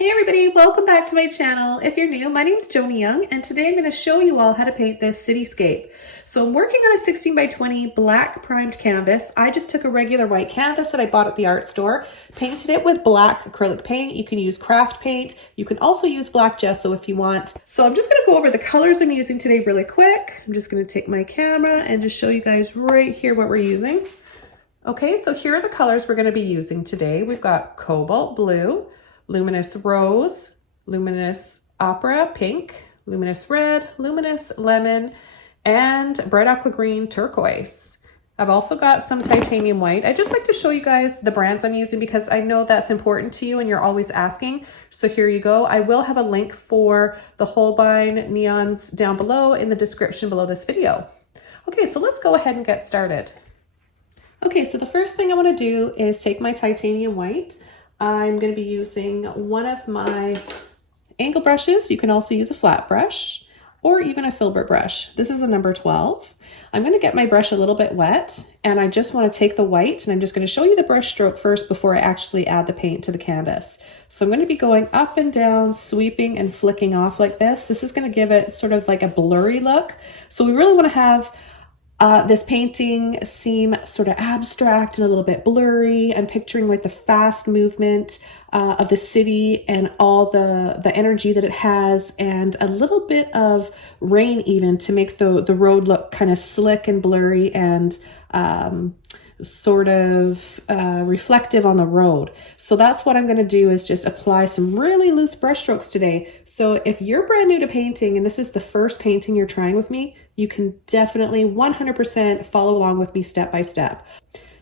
Hey everybody, welcome back to my channel. If you're new, my name's Joni Young, and today I'm going to show you all how to paint this cityscape. So I'm working on a 16 by 20 black primed canvas. I just took a regular white canvas that I bought at the art store, painted it with black acrylic paint. You can use craft paint. You can also use black gesso if you want. So I'm just going to go over the colors I'm using today really quick. I'm just going to take my camera and just show you guys right here what we're using. Okay, so here are the colors we're going to be using today. We've got cobalt blue, luminous rose, luminous opera pink, luminous red, luminous lemon, and bright aqua green turquoise. I've also got some titanium white. I just like to show you guys the brands I'm using because I know that's important to you and you're always asking. So here you go. I will have a link for the Holbein neons down below in the description below this video. Okay, so let's go ahead and get started. Okay, so the first thing I want to do is take my titanium white. I'm going to be using one of my angle brushes. You can also use a flat brush or even a filbert brush. This is a number 12. I'm going to get my brush a little bit wet, and I just want to take the white, and I'm just going to show you the brush stroke first before I actually add the paint to the canvas. So I'm going to be going up and down, sweeping and flicking off like this. This is going to give it sort of like a blurry look. So we really want to have this painting seem sort of abstract and a little bit blurry. I'm picturing like the fast movement of the city and all the energy that it has, and a little bit of rain even to make the road look kind of slick and blurry and sort of reflective on the road. So that's what I'm going to do, is just apply some really loose brush strokes today. So if you're brand new to painting and this is the first painting you're trying with me, you can definitely 100% follow along with me step by step.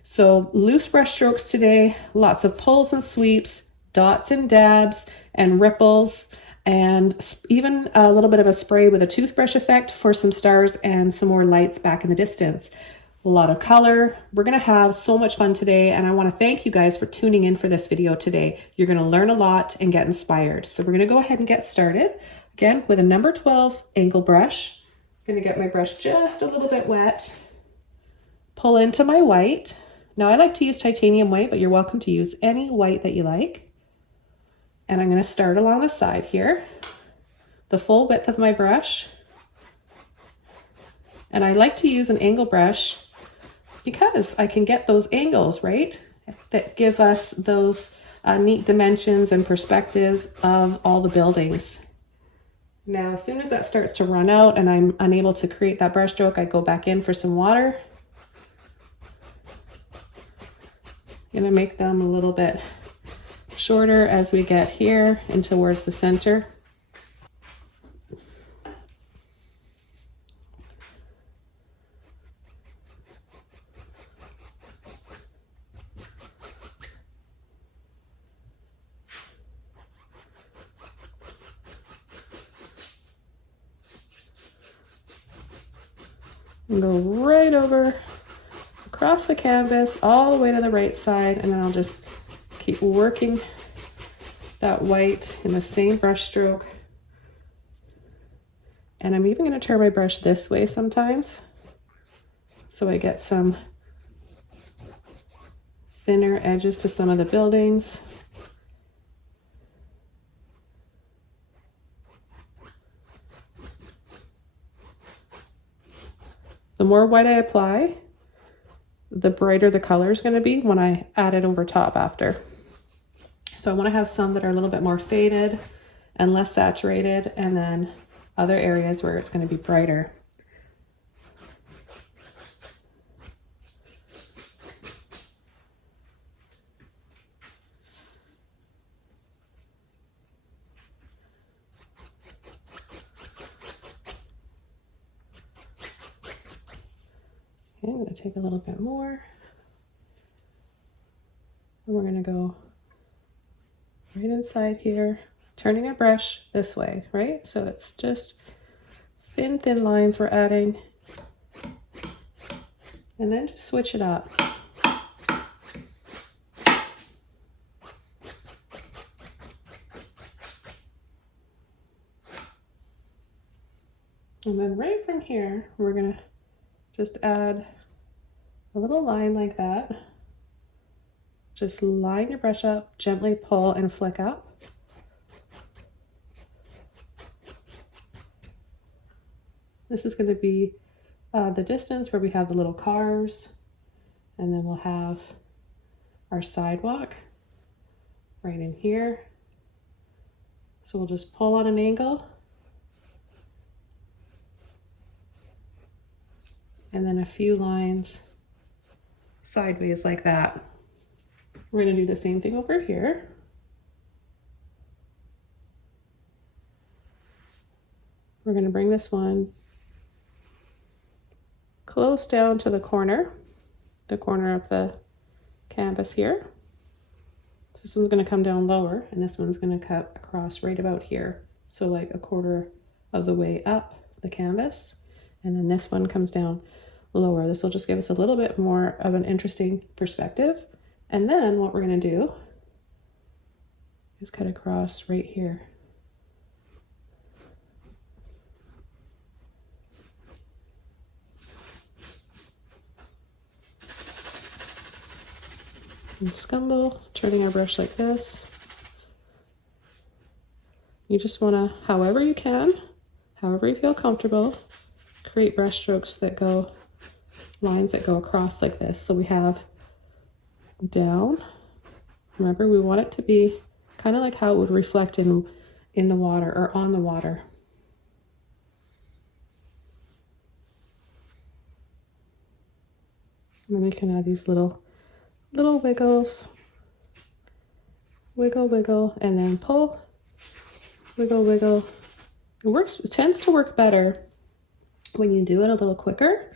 So loose brush strokes today, lots of pulls and sweeps, dots and dabs and ripples, and even a little bit of a spray with a toothbrush effect for some stars and some more lights back in the distance. A lot of color. We're going to have so much fun today, and I want to thank you guys for tuning in for this video today. You're going to learn a lot and get inspired. So we're going to go ahead and get started again with a number 12 angle brush. I'm going to get my brush just a little bit wet, pull into my white. Now I like to use titanium white, but you're welcome to use any white that you like. And I'm going to start along the side here, the full width of my brush. And I like to use an angle brush because I can get those angles, right, that give us those neat dimensions and perspectives of all the buildings. Now, as soon as that starts to run out and I'm unable to create that brush stroke, I go back in for some water. I'm gonna make them a little bit shorter as we get here and towards the center. And go right over across the canvas all the way to the right side, and then I'll just keep working that white in the same brush stroke. And I'm even going to turn my brush this way sometimes so I get some thinner edges to some of the buildings. The more white I apply, the brighter the color is going to be when I add it over top after. So I want to have some that are a little bit more faded and less saturated, and then other areas where it's going to be brighter. Okay, I'm going to take a little bit more, and we're going to go right inside here, turning our brush this way, right? So it's just thin lines we're adding, and then just switch it up. And then right from here, we're going to just add a little line like that. Just line your brush up, gently pull and flick up. This is going to be the distance where we have the little cars, and then we'll have our sidewalk right in here. So we'll just pull on an angle, and then a few lines sideways like that. We're going to do the same thing over here. We're going to bring this one close down to the corner of the canvas here. So this one's going to come down lower, and this one's going to cut across right about here. So like a quarter of the way up the canvas. And then this one comes down lower. This will just give us a little bit more of an interesting perspective. And then what we're going to do is cut across right here. And scumble, turning our brush like this. You just want to, however you can, however you feel comfortable, create brush strokes that go, lines that go across like this. So we have down. Remember, we want it to be kind of like how it would reflect in the water or on the water. And then we can add these little wiggles, wiggle, wiggle, and then pull, wiggle, wiggle. It tends to work better when you do it a little quicker.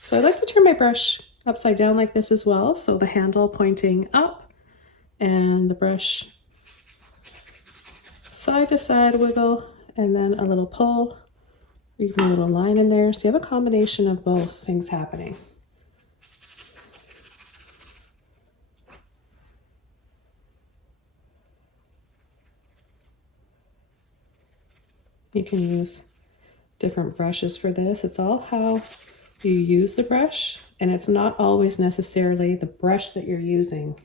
So I like to turn my brush upside down like this as well. So the handle pointing up and the brush side to side wiggle, and then a little pull, even a little line in there. So you have a combination of both things happening. You can use different brushes for this. It's all how you use the brush, and it's not always necessarily the brush that you're using.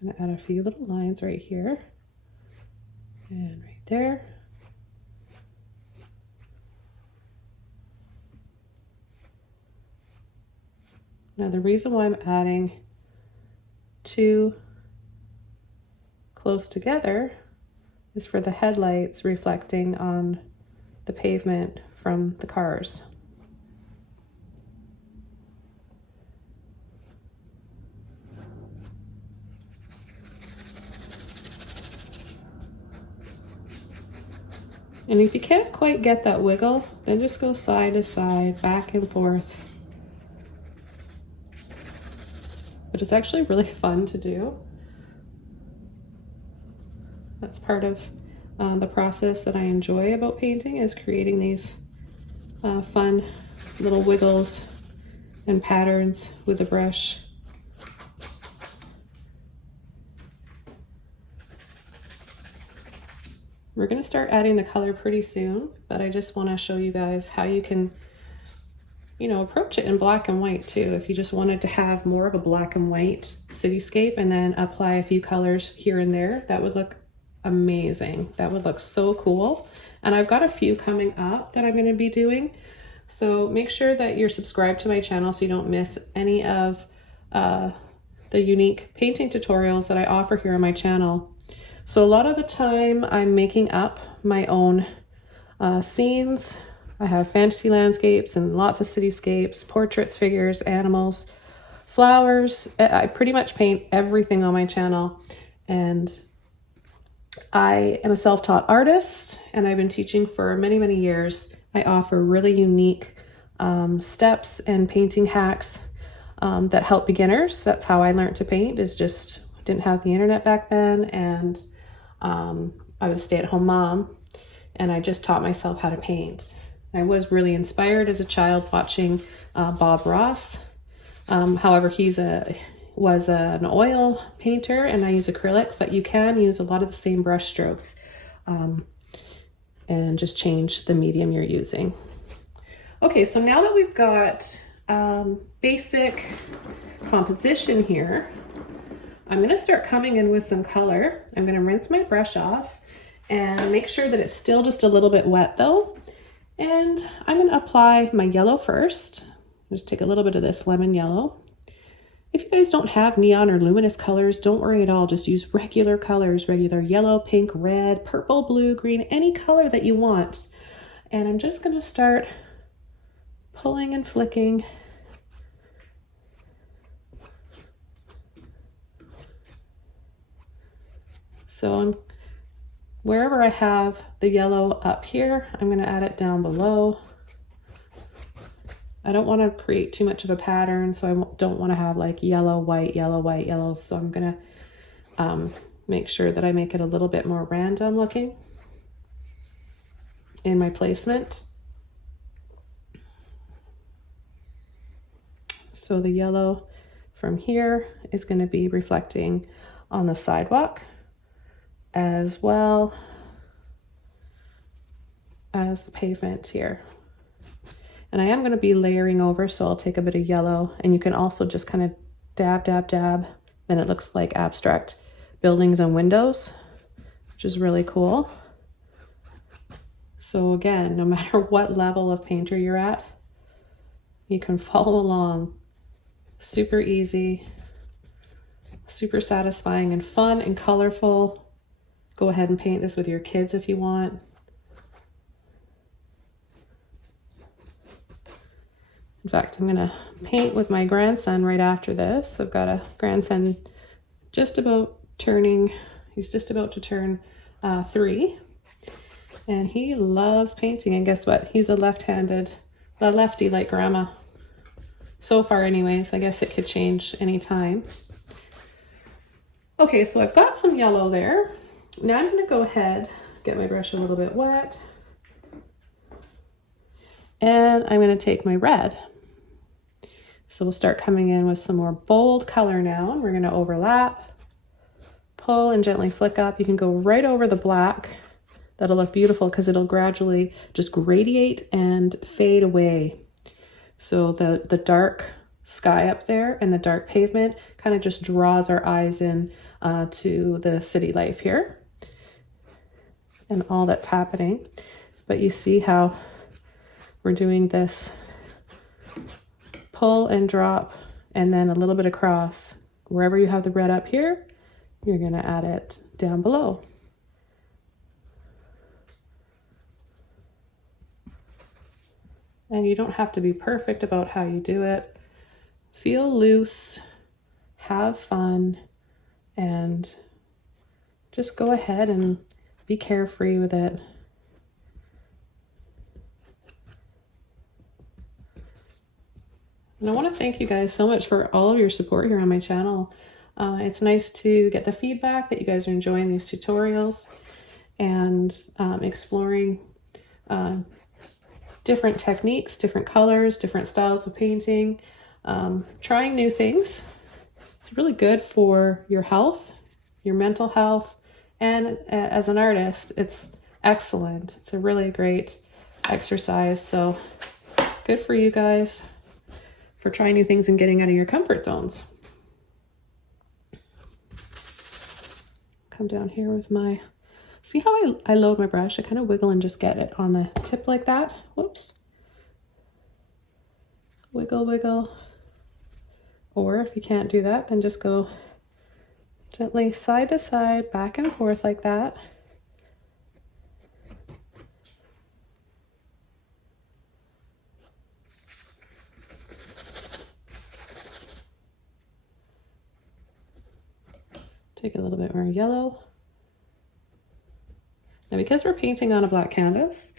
I'm gonna add a few little lines right here and right there. Now the reason why I'm adding two close together is for the headlights reflecting on the pavement from the cars. And if you can't quite get that wiggle, then just go side to side, back and forth. But it's actually really fun to do. That's part of the process that I enjoy about painting, is creating these fun little wiggles and patterns with a brush. We're going to start adding the color pretty soon, but I just want to show you guys how you can, you know, approach it in black and white too. If you just wanted to have more of a black and white cityscape and then apply a few colors here and there, that would look amazing. That would look so cool. And I've got a few coming up that I'm going to be doing. So make sure that you're subscribed to my channel so you don't miss any of the unique painting tutorials that I offer here on my channel. So a lot of the time I'm making up my own scenes. I have fantasy landscapes and lots of cityscapes, portraits, figures, animals, flowers. I pretty much paint everything on my channel. And I am a self-taught artist, and I've been teaching for many, many years. I offer really unique steps and painting hacks that help beginners. That's how I learned to paint, is just didn't have the internet back then, and I was a stay-at-home mom, and I just taught myself how to paint. I was really inspired as a child watching Bob Ross. However, was an oil painter, and I use acrylic, but you can use a lot of the same brush strokes and just change the medium you're using. Okay, so now that we've got basic composition here, I'm gonna start coming in with some color. I'm gonna rinse my brush off and make sure that it's still just a little bit wet though. And I'm gonna apply my yellow first. Just take a little bit of this lemon yellow. If you guys don't have neon or luminous colors, don't worry at all. Just use regular colors, regular yellow, pink, red, purple, blue, green, any color that you want. And I'm just gonna start pulling and flicking. So wherever I have the yellow up here, I'm gonna add it down below. I don't want to create too much of a pattern, so I don't want to have like yellow, white, yellow, white, yellow. So I'm going to make sure that I make it a little bit more random looking in my placement. So the yellow from here is going to be reflecting on the sidewalk as well as the pavement here. And I am going to be layering over, so I'll take a bit of yellow, and you can also just kind of dab, dab, dab. Then it looks like abstract buildings and windows, which is really cool. So again, no matter what level of painter you're at, you can follow along. Super easy, super satisfying and fun and colorful. Go ahead and paint this with your kids if you want. In fact, I'm gonna paint with my grandson right after this. I've got a grandson just about turning, he's just about to turn 3. And he loves painting, and guess what? He's a lefty like grandma. So far anyways, I guess it could change anytime. Okay, so I've got some yellow there. Now I'm gonna go ahead, get my brush a little bit wet. And I'm gonna take my red. So we'll start coming in with some more bold color now, and we're gonna overlap, pull and gently flick up. You can go right over the black. That'll look beautiful because it'll gradually just gradiate and fade away. So the dark sky up there and the dark pavement kind of just draws our eyes in to the city life here and all that's happening. But you see how we're doing this pull and drop and then a little bit across. Wherever you have the red up here, you're going to add it down below. And you don't have to be perfect about how you do it. Feel loose, have fun, and just go ahead and be carefree with it. And I want to thank you guys so much for all of your support here on my channel. It's nice to get the feedback that you guys are enjoying these tutorials and exploring different techniques, different colors, different styles of painting, trying new things. It's really good for your health, your mental health, and as an artist, it's excellent. It's a really great exercise. So good for you guys for trying new things and getting out of your comfort zones. Come down here with my, see how I load my brush? I kind of wiggle and just get it on the tip like that. Whoops. Wiggle, wiggle. Or if you can't do that, then just go gently side to side, back and forth like that. Take a little bit more yellow. Now, because we're painting on a black canvas,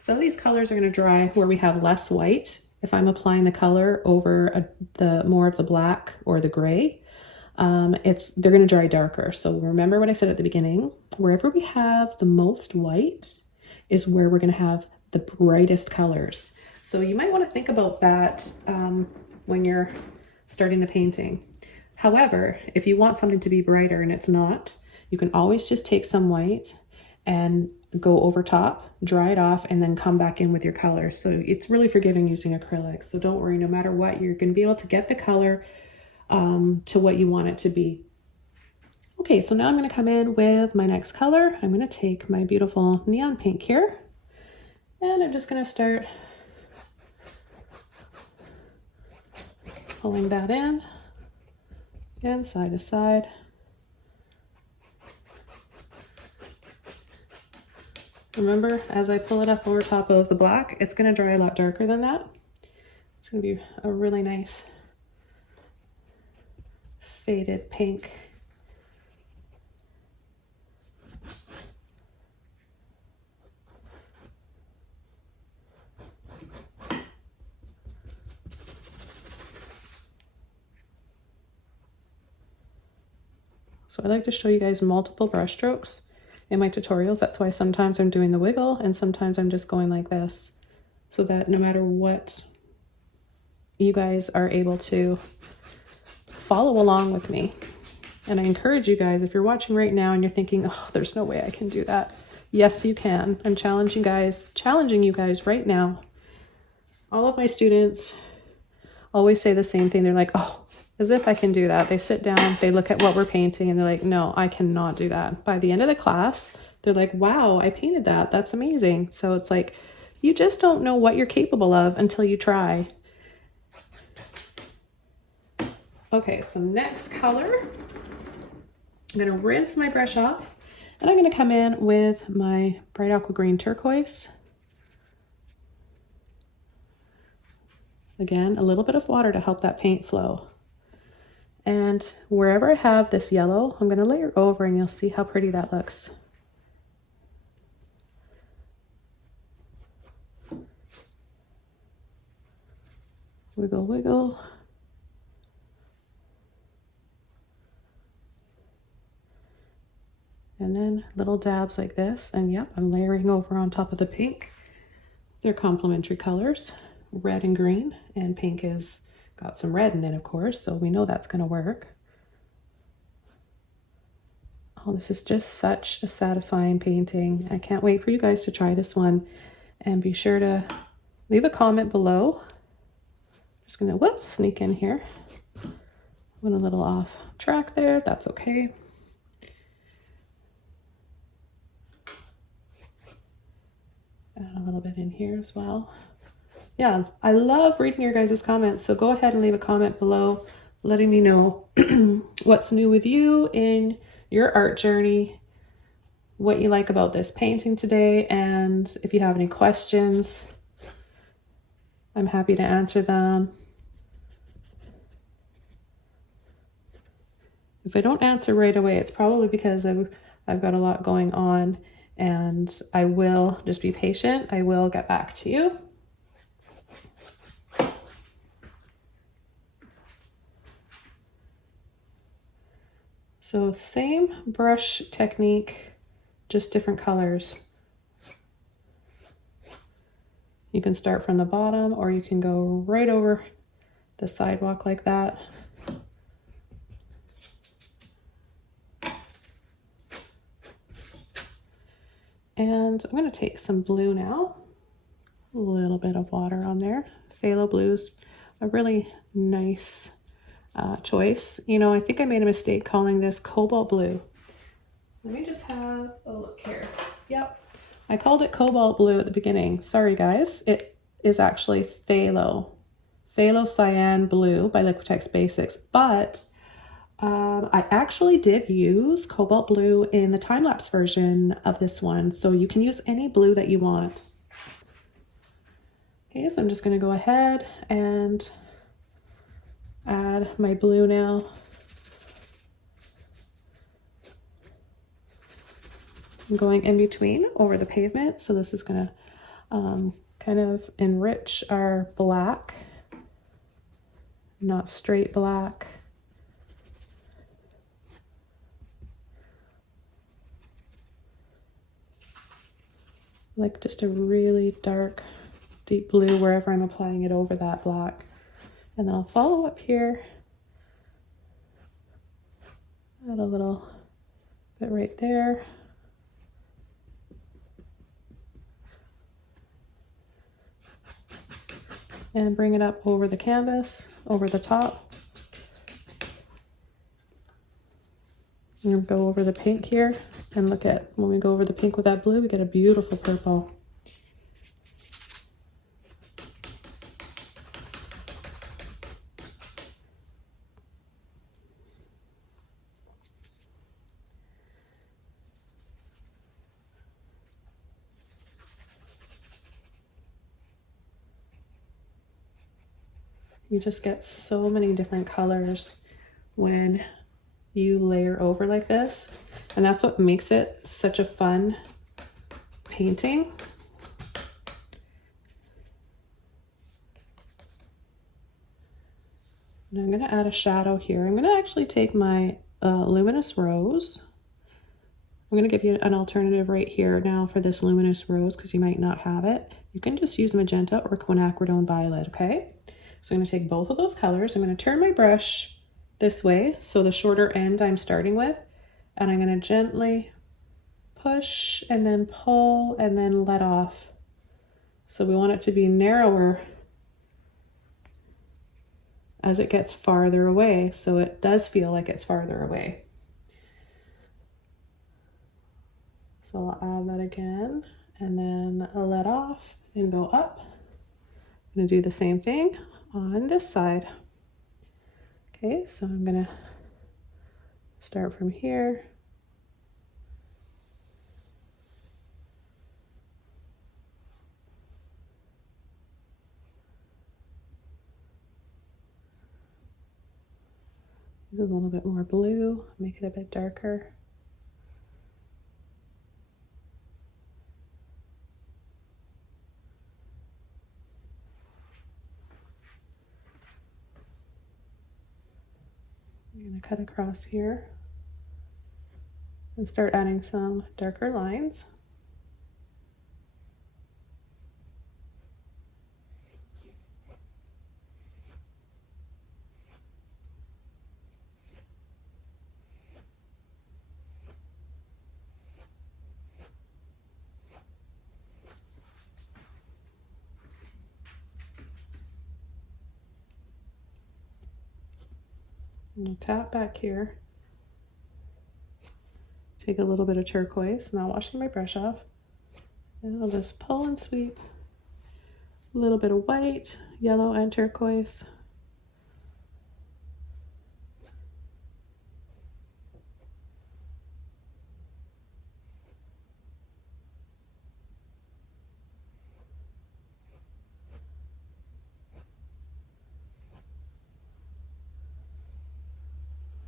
some of these colors are going to dry where we have less white. If I'm applying the color over the more of the black or the gray, they're going to dry darker. So remember what I said at the beginning, wherever we have the most white is where we're going to have the brightest colors. So you might want to think about that when you're starting the painting. However, if you want something to be brighter and it's not, you can always just take some white and go over top, dry it off, and then come back in with your color. So it's really forgiving using acrylic. So don't worry, no matter what, you're going to be able to get the color to what you want it to be. Okay, so now I'm going to come in with my next color. I'm going to take my beautiful neon pink here, and I'm just going to start pulling that in, again, side to side. Remember, as I pull it up over top of the black, it's going to dry a lot darker than that. It's going to be a really nice faded pink. So I like to show you guys multiple brush strokes in my tutorials. That's why sometimes I'm doing the wiggle and sometimes I'm just going like this, so that no matter what, you guys are able to follow along with me. And I encourage you guys, if you're watching right now and you're thinking, oh, there's no way I can do that. Yes, you can. I'm challenging you guys right now. All of my students always say the same thing. They're like, oh, as if I can do that. They sit down, they look at what we're painting, and they're like, no, I cannot do that. By the end of the class, they're like, wow, I painted that. That's amazing. So it's like, you just don't know what you're capable of until you try. Okay, so next color, I'm going to rinse my brush off, and I'm going to come in with my bright aqua green turquoise. Again, a little bit of water to help that paint flow. And wherever I have this yellow, I'm going to layer over and you'll see how pretty that looks. Wiggle, wiggle. And then little dabs like this. And yep, I'm layering over on top of the pink. They're complementary colors, red and green, and pink is got some red in it, of course, so we know that's going to work. Oh, this is just such a satisfying painting. I can't wait for you guys to try this one, and be sure to leave a comment below. Just going to, whoops, sneak in here. Went a little off track there. That's okay. Add a little bit in here as well. Yeah, I love reading your guys' comments, so go ahead and leave a comment below letting me know what's new with you in your art journey, what you like about this painting today, and if you have any questions, I'm happy to answer them. If I don't answer right away, it's probably because I've got a lot going on, and I will just be patient. I will get back to you. So same brush technique, just different colors. You can start from the bottom or you can go right over the sidewalk like that. And I'm going to take some blue now, a little bit of water on there. Phthalo blue's a really nice choice. You know, I think I made a mistake calling this cobalt blue. Let me just have a look here. Yep, I called it cobalt blue at the beginning. Sorry guys, it is actually Phthalo Cyan Blue by Liquitex Basics, but I actually did use cobalt blue in the time-lapse version of this one, so you can use any blue that you want. Okay, so I'm just going to go ahead and add my blue now. I'm going in between over the pavement, so this is going to kind of enrich our black, not straight black. Like just a really dark, deep blue wherever I'm applying it over that black. And then I'll follow up here, add a little bit right there. And bring it up over the canvas, over the top. I'm gonna go over the pink here and look at, when we go over the pink with that blue, we get a beautiful purple. You just get so many different colors when you layer over like this. And that's what makes it such a fun painting. And I'm gonna add a shadow here. I'm gonna actually take my luminous rose. I'm gonna give you an alternative right here now for this luminous rose because you might not have it. You can just use magenta or quinacridone violet, okay? So I'm gonna take both of those colors. I'm gonna turn my brush this way, so the shorter end I'm starting with, and I'm gonna gently push and then pull and then let off. So we want it to be narrower as it gets farther away, so it does feel like it's farther away. So I'll add that again, and then I'll let off and go up. I'm gonna do the same thing on this side. Okay, so I'm gonna start from here. Use a little bit more blue, make it a bit darker. I'm going to cut across here and start adding some darker lines. And I'll tap back here. Take a little bit of turquoise, not washing my brush off. And I'll just pull and sweep. A little bit of white, yellow, and turquoise.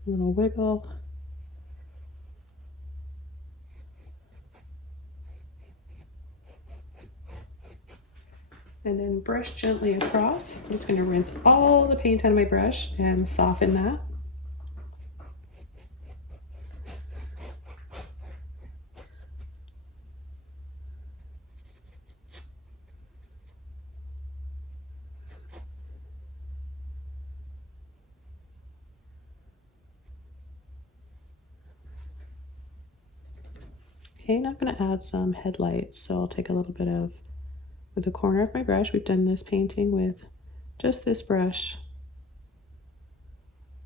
A little wiggle. And then brush gently across. I'm just going to rinse all the paint out of my brush and soften that. Okay, now I'm going to add some headlights. So I'll take a little bit of, with the corner of my brush, we've done this painting with just this brush.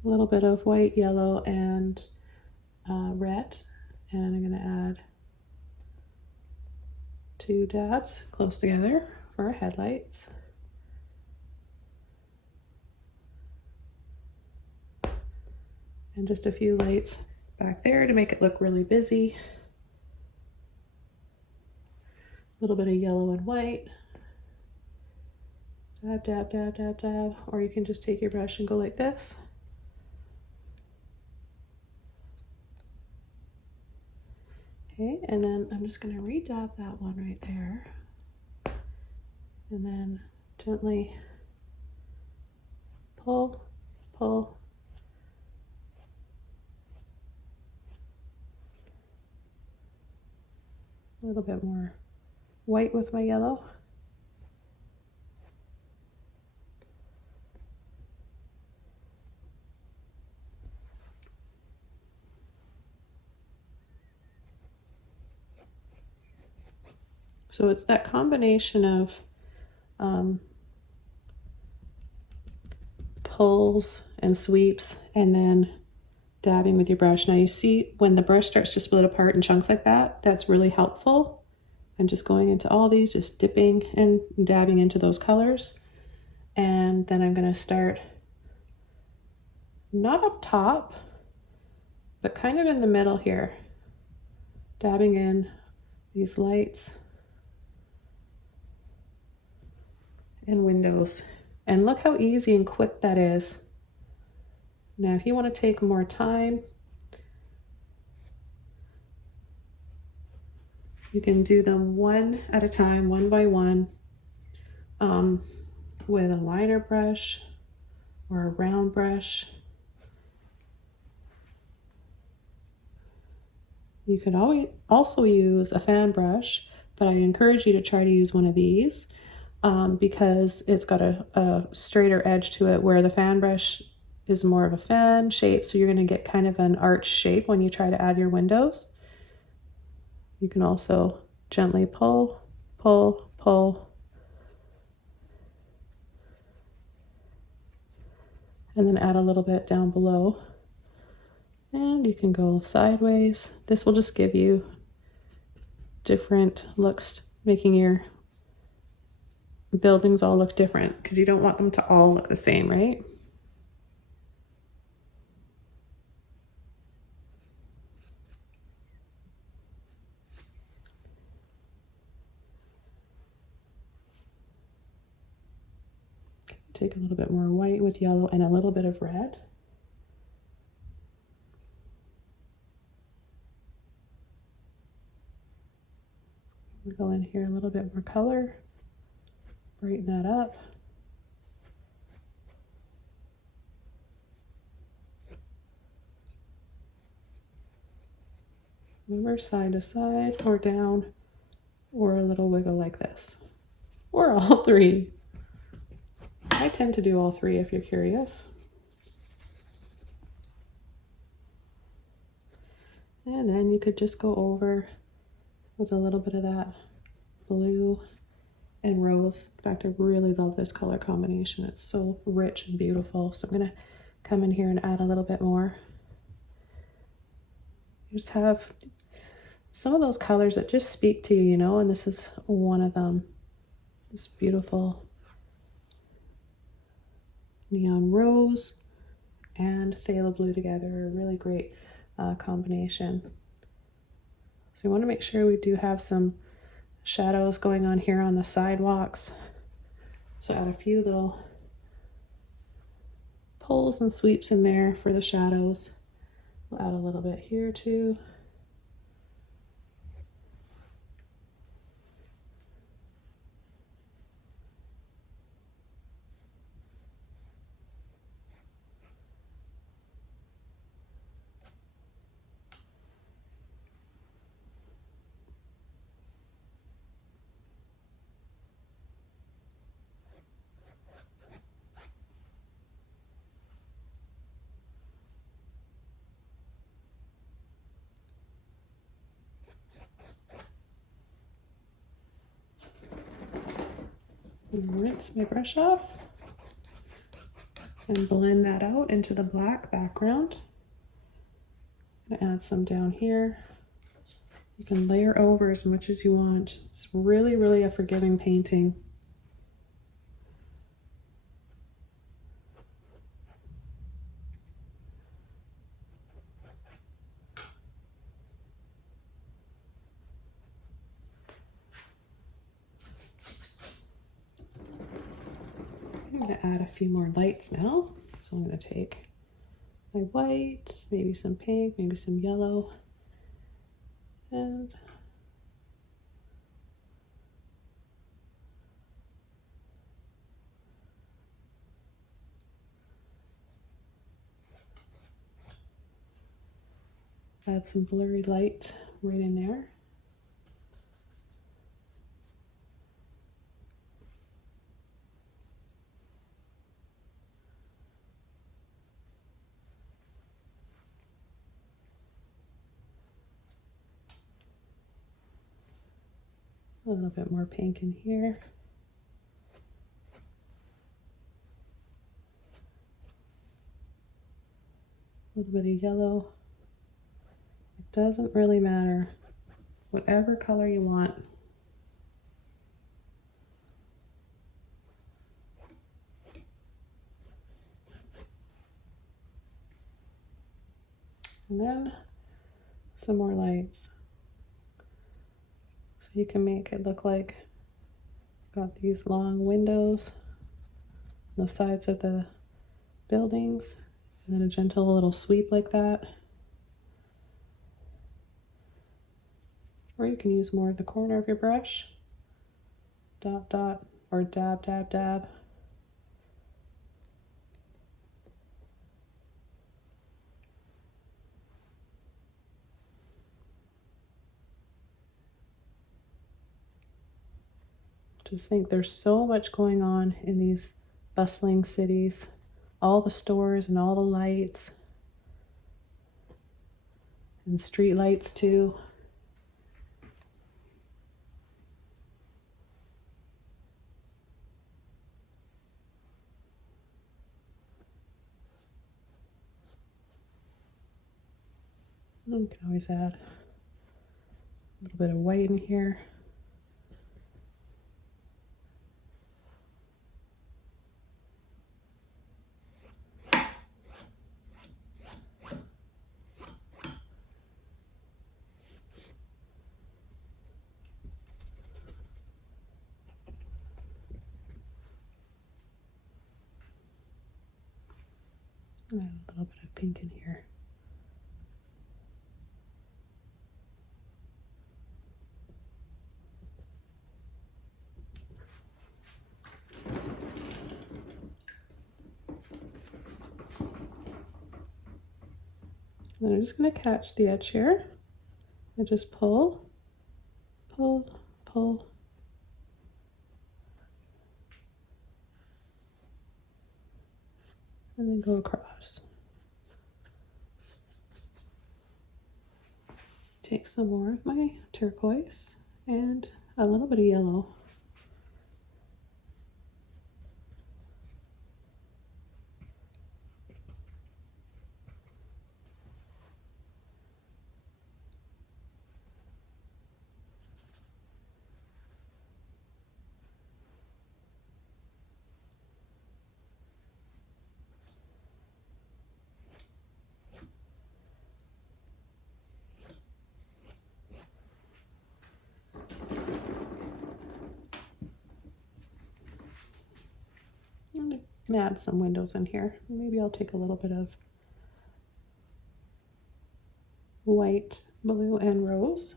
A little bit of white, yellow, and red. And I'm going to add 2 dabs close together for our headlights. And just a few lights back there to make it look really busy. A little bit of yellow and white. Dab, dab, dab, dab, dab. Or you can just take your brush and go like this. Okay, and then I'm just going to re-dab that one right there. And then gently pull, pull. A little bit more white with my yellow. So it's that combination of pulls and sweeps and then dabbing with your brush. Now you see when the brush starts to split apart in chunks like that, that's really helpful. I'm just going into all these, just dipping and dabbing into those colors. And then I'm going to start not up top, but kind of in the middle here, dabbing in these lights and windows. And look how easy and quick that is. Now, if you want to take more time, you can do them one at a time, one by one, with a liner brush or a round brush. You could also use a fan brush, but I encourage you to try to use one of these because it's got a straighter edge to it, where the fan brush is more of a fan shape, so you're going to get kind of an arch shape when you try to add your windows. You can also gently pull, pull, pull, and then add a little bit down below. And you can go sideways. This will just give you different looks, making your buildings all look different, because you don't want them to all look the same, right? Take a little bit more white with yellow and a little bit of red. We'll go in here a little bit more color, brighten that up. Remember, side to side or down, or a little wiggle like this, or all three. I tend to do all three if you're curious. And then you could just go over with a little bit of that blue and rose. In fact, I really love this color combination. It's so rich and beautiful. So I'm gonna come in here and add a little bit more. You just have some of those colors that just speak to you, you know, and this is one of them. This beautiful neon rose and phthalo blue together, a really great combination. So we want to make sure we do have some shadows going on here on the sidewalks. So add a few little pulls and sweeps in there for the shadows. We'll add a little bit here too. Rinse my brush off and blend that out into the black background. I'm gonna add some down here. You can layer over as much as you want. It's really, really a forgiving painting. I'm going to add a few more lights now. So I'm going to take my white, maybe some pink, maybe some yellow, and add some blurry light right in there. A little bit more pink in here. A little bit of yellow. It doesn't really matter. Whatever color you want. And then some more lights. So you can make it look like got these long windows on the sides of the buildings, and then a gentle little sweep like that. Or you can use more of the corner of your brush. Dot, dot, or dab, dab, dab. Just think there's so much going on in these bustling cities. All the stores and all the lights. And street lights too. You can always add a little bit of white in here. Add a little bit of pink in here. And then I'm just going to catch the edge here. I just pull, pull, pull. And then go across. Take some more of my turquoise and a little bit of yellow. I'm gonna add some windows in here. Maybe I'll take a little bit of white, blue, and rose.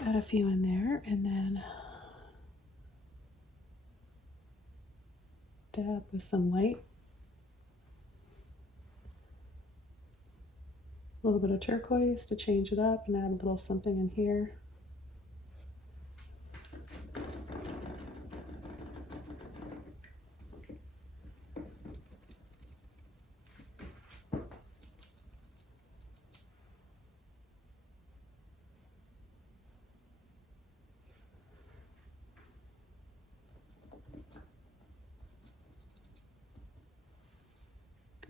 Add a few in there, and then dab with some white. A little bit of turquoise to change it up, and add a little something in here.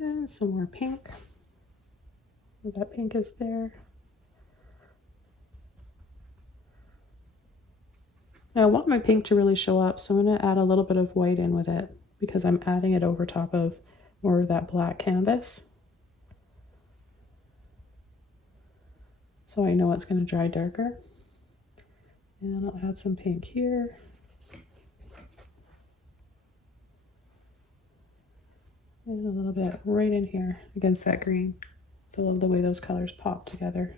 And some more pink. Where that pink is there. Now I want my pink to really show up, so I'm going to add a little bit of white in with it because I'm adding it over top of more of that black canvas. So I know it's going to dry darker. And I'll add some pink here. And a little bit right in here against that green. So I love the way those colors pop together.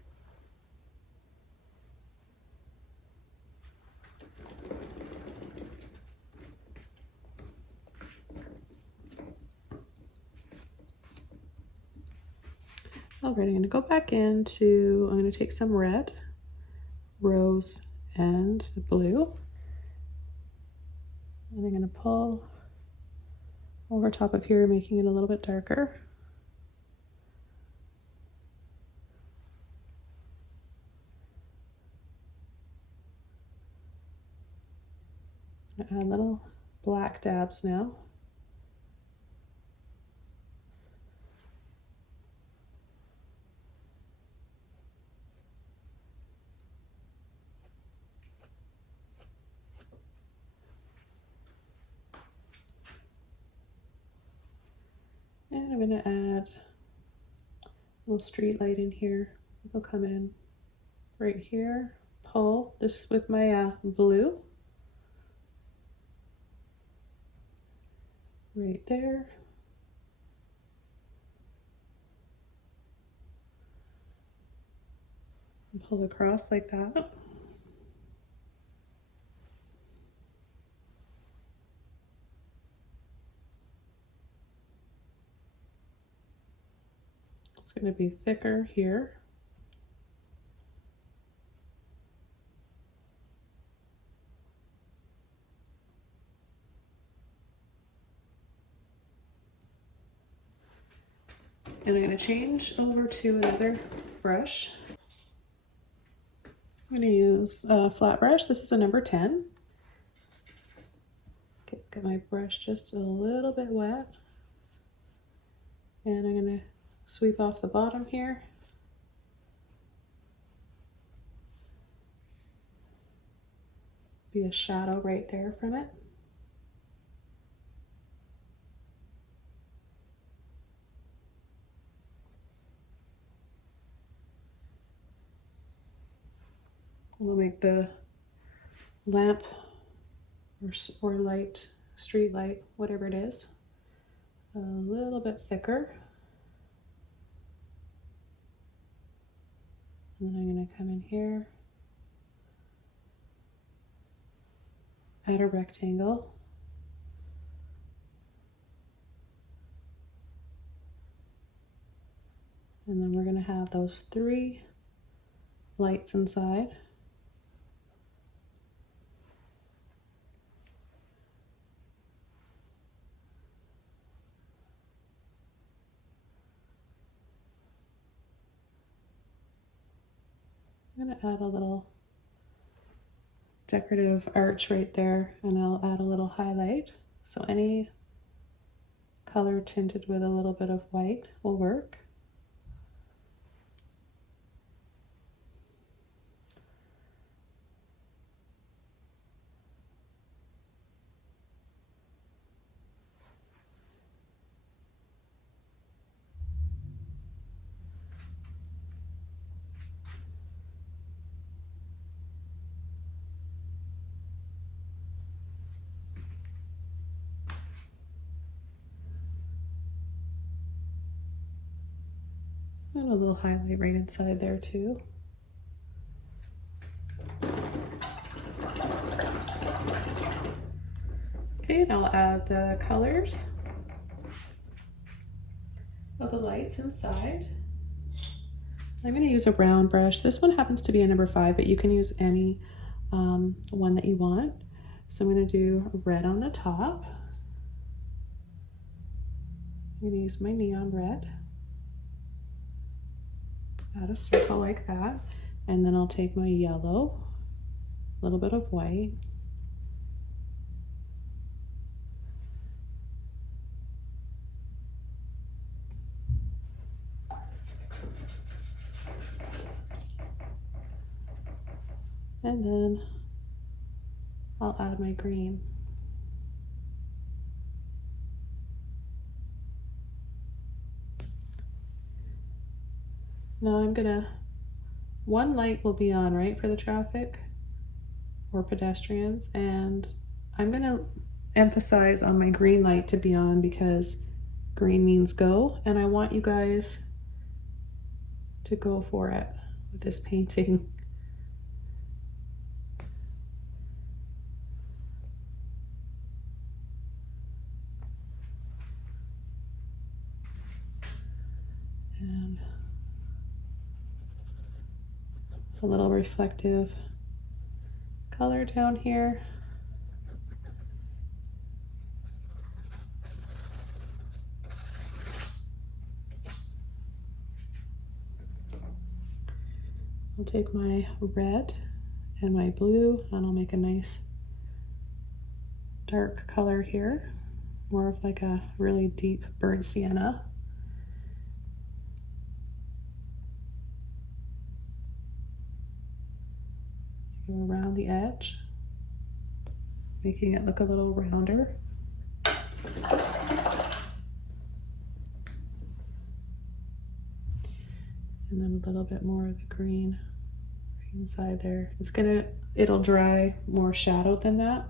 All right, I'm going to go back into, I'm going to take some red, rose, and blue. And I'm going to pull over top of here, making it a little bit darker. Add little black dabs now. And I'm going to add a little street light in here. It'll come in right here. Pull this with my blue. Right there. And pull across like that. It's going to be thicker here. And I'm going to change over to another brush. I'm going to use a flat brush. This is a number 10. Okay, get my brush just a little bit wet. And I'm going to sweep off the bottom here. Be a shadow right there from it. We'll make the lamp or light, street light, whatever it is, a little bit thicker. And then I'm going to come in here, add a rectangle. And then we're going to have those 3 lights inside. I'm going to add a little decorative arch right there, and I'll add a little highlight. So any color tinted with a little bit of white will work. And a little highlight right inside there too. Okay, and I'll add the colors of the lights inside. I'm going to use a brown brush. This one happens to be a number 5, but you can use any one that you want. So I'm going to do red on the top. I'm going to use my neon red. Add a circle like that, and then I'll take my yellow, a little bit of white, and then I'll add my green. Now I'm gonna, one light will be on, right, for the traffic or pedestrians, and I'm gonna emphasize on my green light to be on because green means go, and I want you guys to go for it with this painting. And a little reflective color down here. I'll take my red and my blue and I'll make a nice dark color here, more of like a really deep burnt sienna. Go around the edge, making it look a little rounder. And then a little bit more of the green inside there. It'll dry more shadowed than that.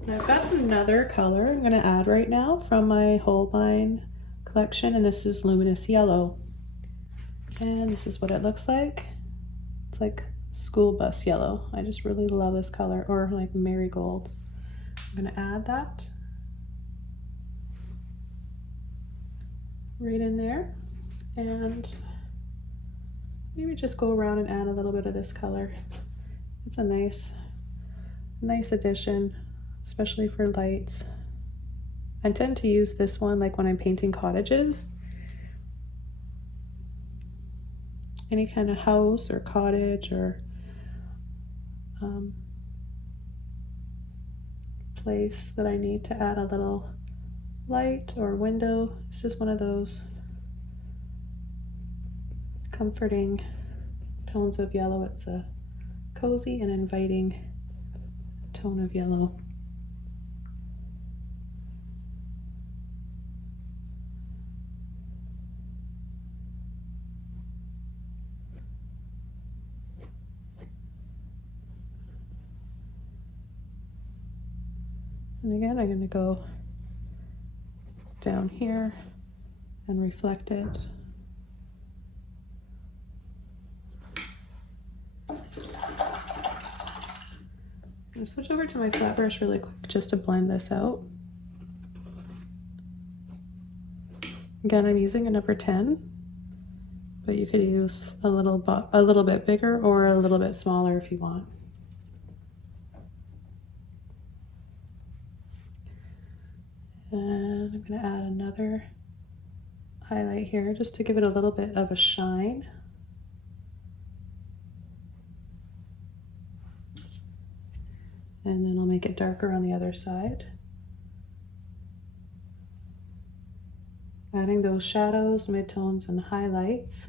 And I've got another color I'm gonna add right now from my Holbein collection, and this is Luminous Yellow. And this is what it looks like. It's like school bus yellow. I just really love this color, or like marigolds. I'm gonna add that right in there. And maybe just go around and add a little bit of this color. It's a nice addition, especially for lights. I tend to use this one like when I'm painting cottages. Any kind of house or cottage or place that I need to add a little light or window. It's just one of those comforting tones of yellow. It's a cozy and inviting tone of yellow. And again, I'm going to go down here and reflect it. I'm going to switch over to my flat brush really quick just to blend this out. Again, I'm using a number 10, but you could use a little bit bigger or a little bit smaller if you want. And I'm going to add another highlight here just to give it a little bit of a shine. And then I'll make it darker on the other side. Adding those shadows, midtones, and highlights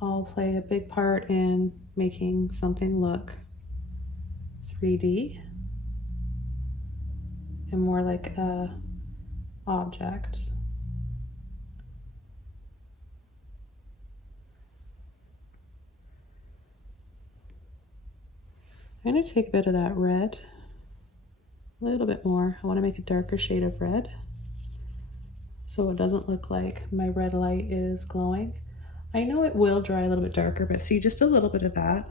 all play a big part in making something look 3D and more like a object. I'm going to take a bit of that red, a little bit more. I want to make a darker shade of red so it doesn't look like my red light is glowing. I know it will dry a little bit darker, but see, just a little bit of that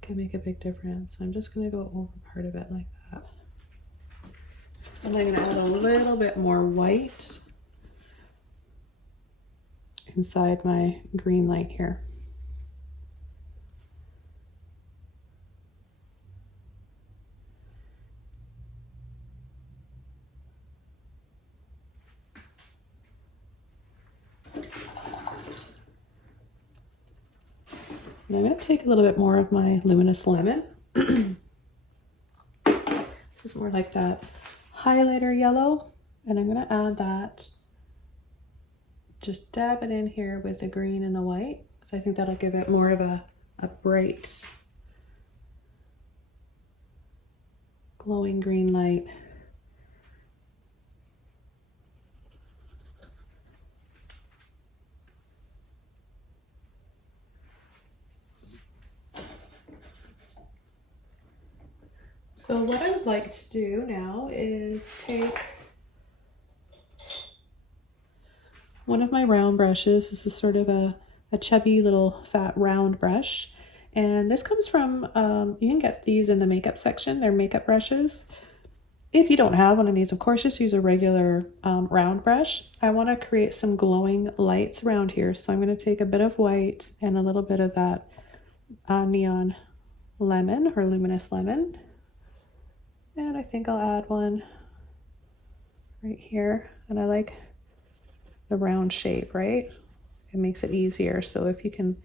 can make a big difference. I'm just going to go over part of it like that. And I'm going to add a little bit more white inside my green light here. And I'm going to take a little bit more of my Luminous Lemon. This is more like that highlighter yellow, and I'm going to add that, just dab it in here with the green and the white, because I think that'll give it more of a bright, glowing green light. So what I would like to do now is take one of my round brushes. This is sort of a chubby little fat round brush. And this comes from, you can get these in the makeup section. They're makeup brushes. If you don't have one of these, of course, just use a regular round brush. I want to create some glowing lights around here. So I'm going to take a bit of white and a little bit of that neon lemon or luminous lemon. And I think I'll add one right here. And I like the round shape, right? It makes it easier. So if you can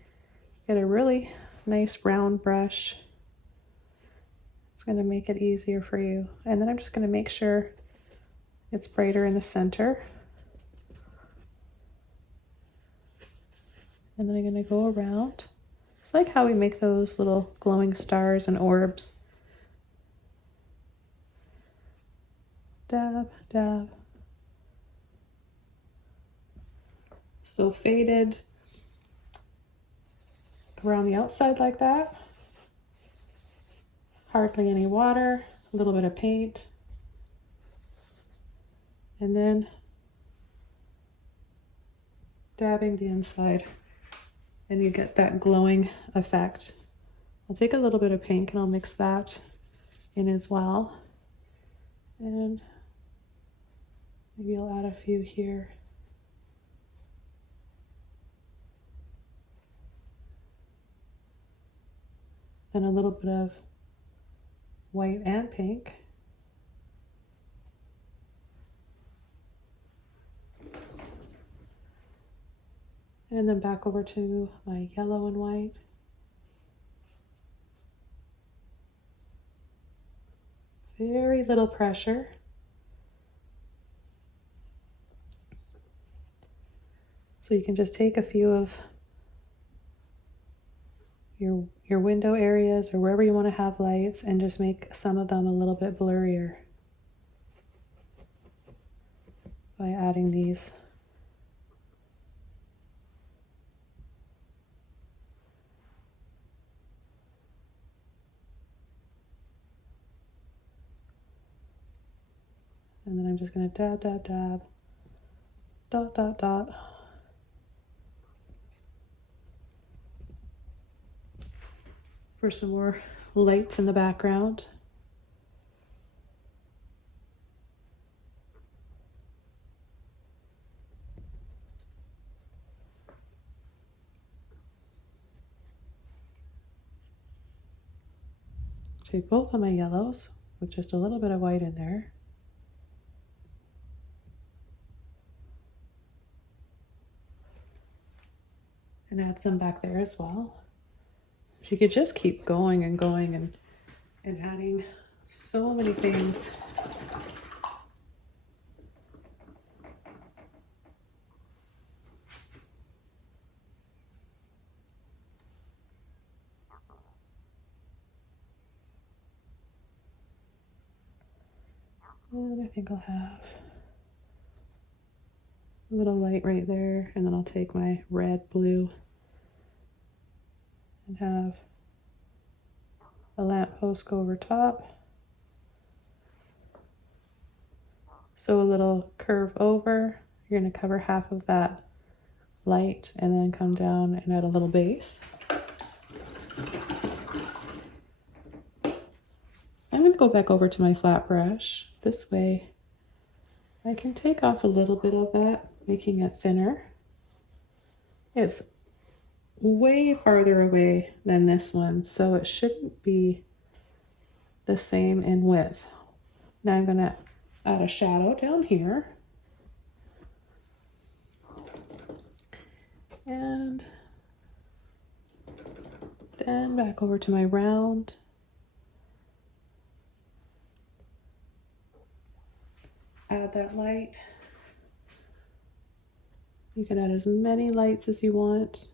get a really nice round brush It's going to make it easier for you. And then I'm just going to make sure it's brighter in the center. And then I'm going to go around. It's like how we make those little glowing stars and orbs. Dab, dab. So faded around the outside like that. Hardly any water, a little bit of paint. And then dabbing the inside. And you get that glowing effect. I'll take a little bit of pink and I'll mix that in as well. And maybe I'll add a few here. Then a little bit of white and pink. And then back over to my yellow and white. Very little pressure. So you can just take a few of your window areas or wherever you want to have lights and just make some of them a little bit blurrier by adding these. And then I'm just going to dab, dab, dab, dot, dot, dot. For some more lights in the background. Take both of my yellows with just a little bit of white in there. And add some back there as well. So you could just keep going and going and adding so many things. And I think I'll have a little light right there, and then I'll take my red, blue, and have a lamppost go over top. So a little curve over. You're going to cover half of that light and then come down and add a little base. I'm going to go back over to my flat brush. This way I can take off a little bit of that, making it thinner. It's way farther away than this one, so it shouldn't be the same in width. Now I'm going to add a shadow down here. And then back over to my round. Add that light. You can add as many lights as you want.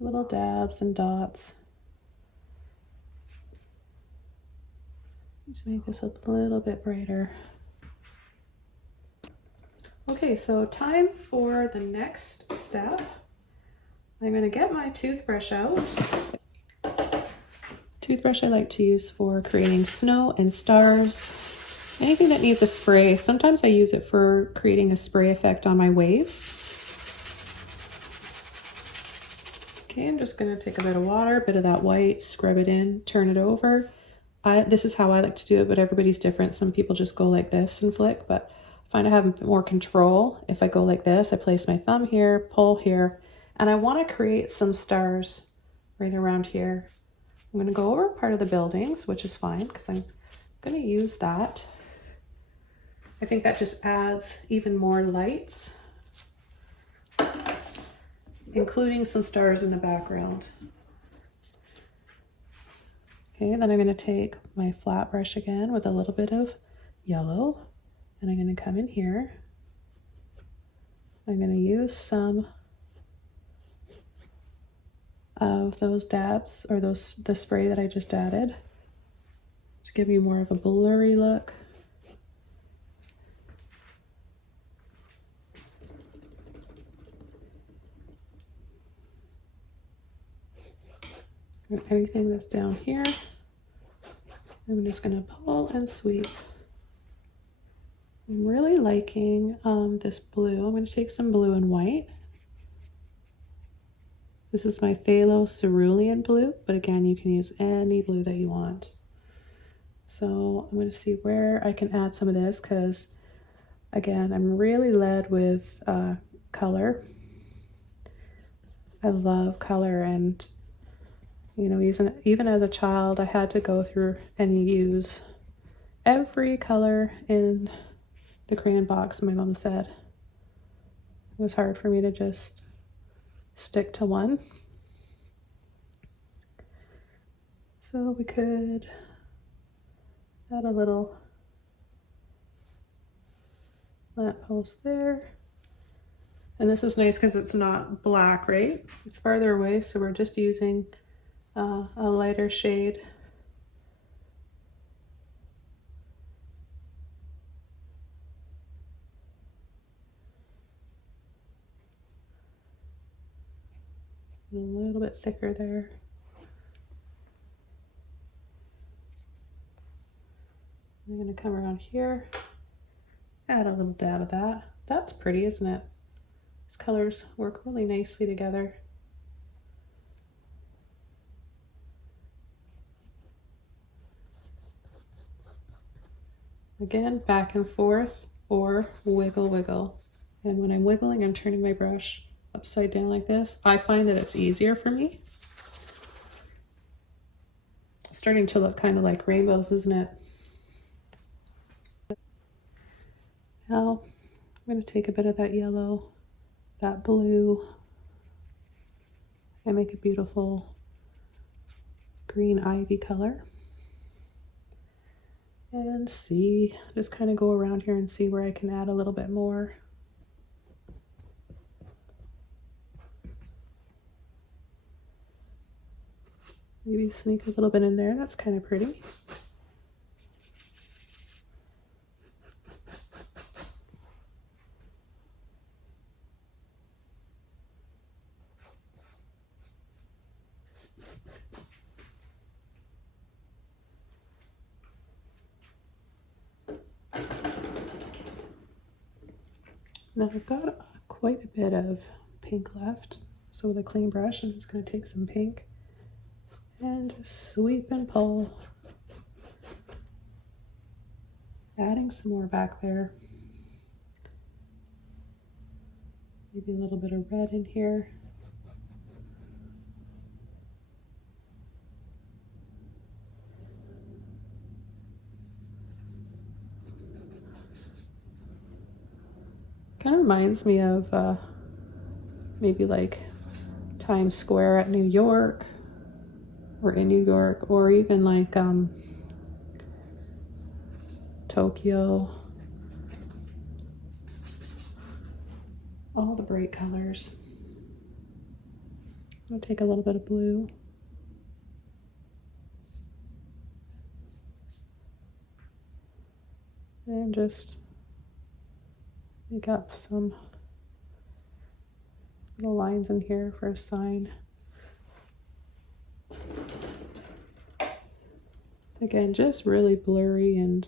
Little dabs and dots. Just make this a little bit brighter. Okay, so time for the next step. I'm going to get my toothbrush out. Toothbrush I like to use for creating snow and stars. Anything that needs a spray. Sometimes I use it for creating a spray effect on my waves. Okay, I'm just going to take a bit of water, a bit of that white, scrub it in, turn it over. This is how I like to do it, but everybody's different. Some people just go like this and flick, but I find I have a bit more control if I go like this. I place my thumb here, pull here, and I want to create some stars right around here. I'm going to go over part of the buildings, which is fine because I'm going to use that. I think that just adds even more lights, including some stars in the background. Okay, then I'm going to take my flat brush again with a little bit of yellow, and I'm going to come in here. I'm going to use some of those dabs, or the spray that I just added, to give you more of a blurry look. And anything that's down here, I'm just going to pull and sweep. I'm really liking this blue. I'm going to take some blue and white. This is my Phthalo Cerulean blue, but again, you can use any blue that you want. So I'm going to see where I can add some of this, because again, I'm really led with color. I love color, and you know, even as a child, I had to go through and use every color in the crayon box, my mom said. It was hard for me to just stick to one. So we could add a little lamppost there. And this is nice because it's not black, right? It's farther away, so we're just using a lighter shade. A little bit thicker there. I'm going to come around here, add a little dab of that. That's pretty, isn't it? These colors work really nicely together. Again, back and forth, or wiggle, wiggle. And when I'm wiggling, I'm turning my brush upside down like this. I find that it's easier for me. It's starting to look kind of like rainbows, isn't it? Now, I'm going to take a bit of that yellow, that blue, and make a beautiful green ivy color. And see, just kind of go around here and see where I can add a little bit more. Maybe sneak a little bit in there. That's kind of pretty. Now I've got quite a bit of pink left, so with a clean brush, I'm just going to take some pink and just sweep and pull, adding some more back there. Maybe a little bit of red in here. Kind of reminds me of maybe like Times Square at New York, or in New York, or even like Tokyo. All the bright colors. I'll take a little bit of blue. And just make up some little lines in here for a sign. Again, just really blurry and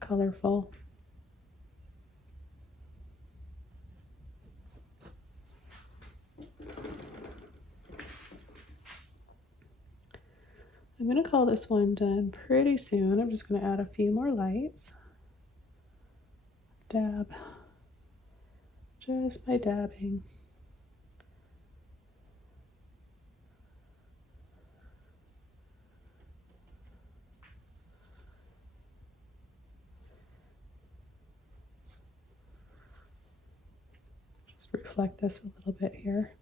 colorful. I'm going to call this one done pretty soon. I'm just going to add a few more lights. Dab. Just by dabbing. Just reflect this a little bit here.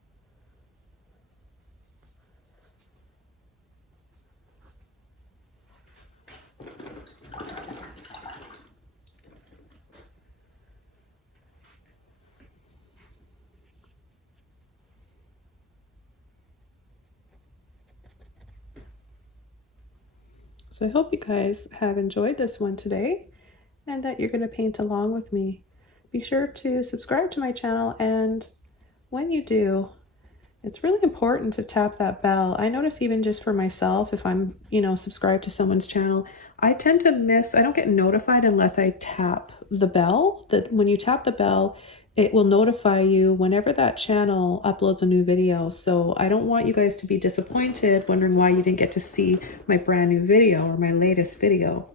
So I hope you guys have enjoyed this one today and that you're going to paint along with me. Be sure to subscribe to my channel, and when you do, it's really important to tap that bell. I notice even just for myself, if I'm, subscribed to someone's channel, I tend to I don't get notified unless I tap the bell. That when you tap the bell, it will notify you whenever that channel uploads a new video. So I don't want you guys to be disappointed wondering why you didn't get to see my brand new video or my latest video.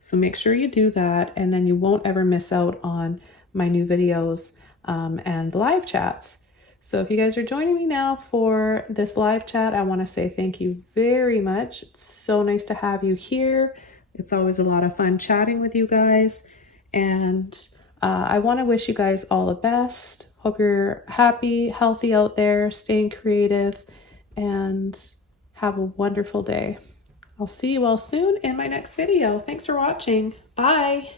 So make sure you do that, and then you won't ever miss out on my new videos and live chats. So if you guys are joining me now for this live chat, I want to say thank you very much. It's so nice to have you here. It's always a lot of fun chatting with you guys. And I want to wish you guys all the best. Hope you're happy, healthy out there, staying creative, and have a wonderful day. I'll see you all soon in my next video. Thanks for watching. Bye.